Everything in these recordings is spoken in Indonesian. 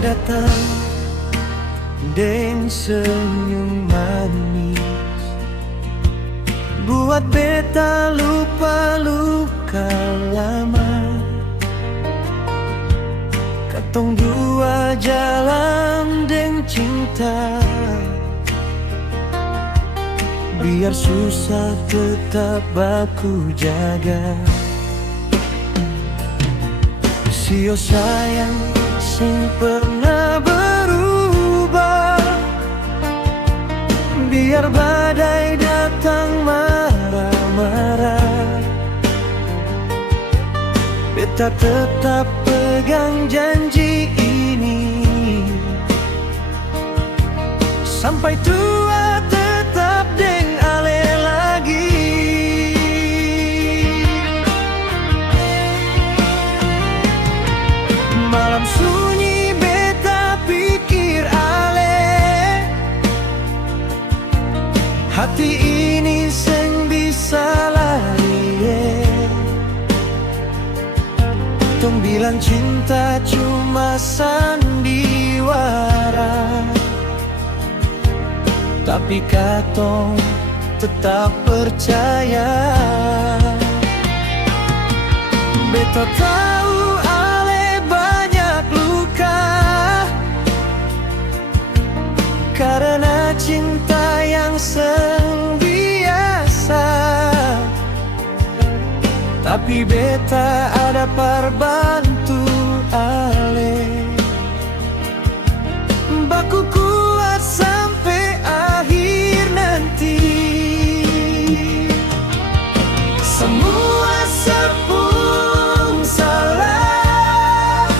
datang deng senyum manis, buat beta lupa luka lama. Katong dua jalan deng cinta, biar susah tetap aku jaga. Sio sayang sing pernah berubah, biar badai datang marah-marah. Beta tetap pegang janji ini, sampai tua tetap deng ale lagi. Malam sunyi beta pikir ale, hati ini seng bisa lari. Tong bilang cinta cuma sandiwara, tapi katong tetap percaya. Beta tahu ale banyak luka, karena cinta yang seng biasa. Tapi beta ada perbantu ale, baku kuat sampai akhir nanti. Semua sepung salah,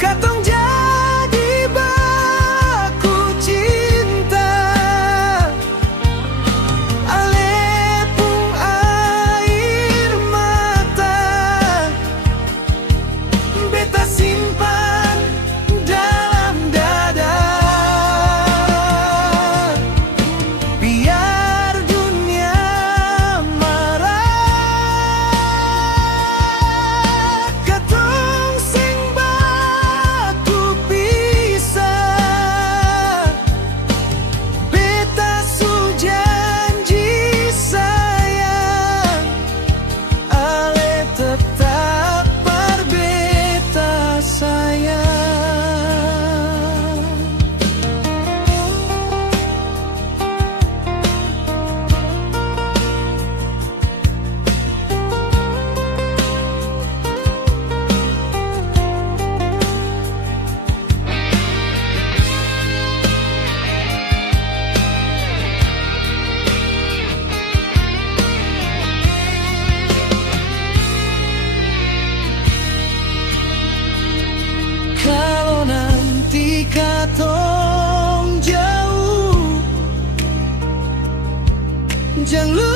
katong jadi baku cinta. Ale pung air mata, beta simpan dalam dada. Biar dunia marah, katong sing baku pisah. Beta su janji sayang, ale tetap berbeta sayang. Kalau nanti katong jauh, jangan lupa